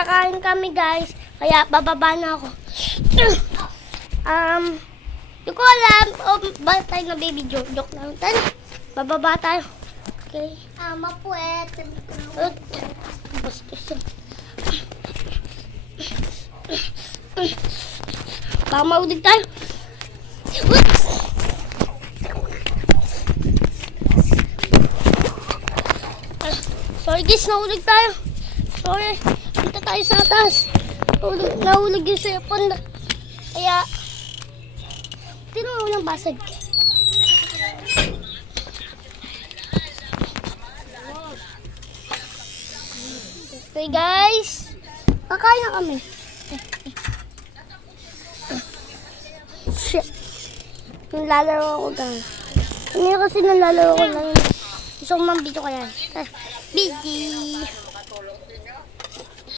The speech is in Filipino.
kakain kami guys. Kaya bababa na ako. Hindi ko alam. Ba tayo na baby joke? Joke lang. Tayo. Bababa tayo. Okay. Mapuwet. Bastos yan. Baka maudig tayo. Sorry guys, nahulog tayo. Sorry. Punta tayo sa atas. Nahulog yung cellphone. Kaya, tinawag ng basag. Okay guys. Kakain na kami. Shit. Nilalaro ako guys. Hindi kasi nilalaro ko lang. Gusto ko mang video kaya. Biggie.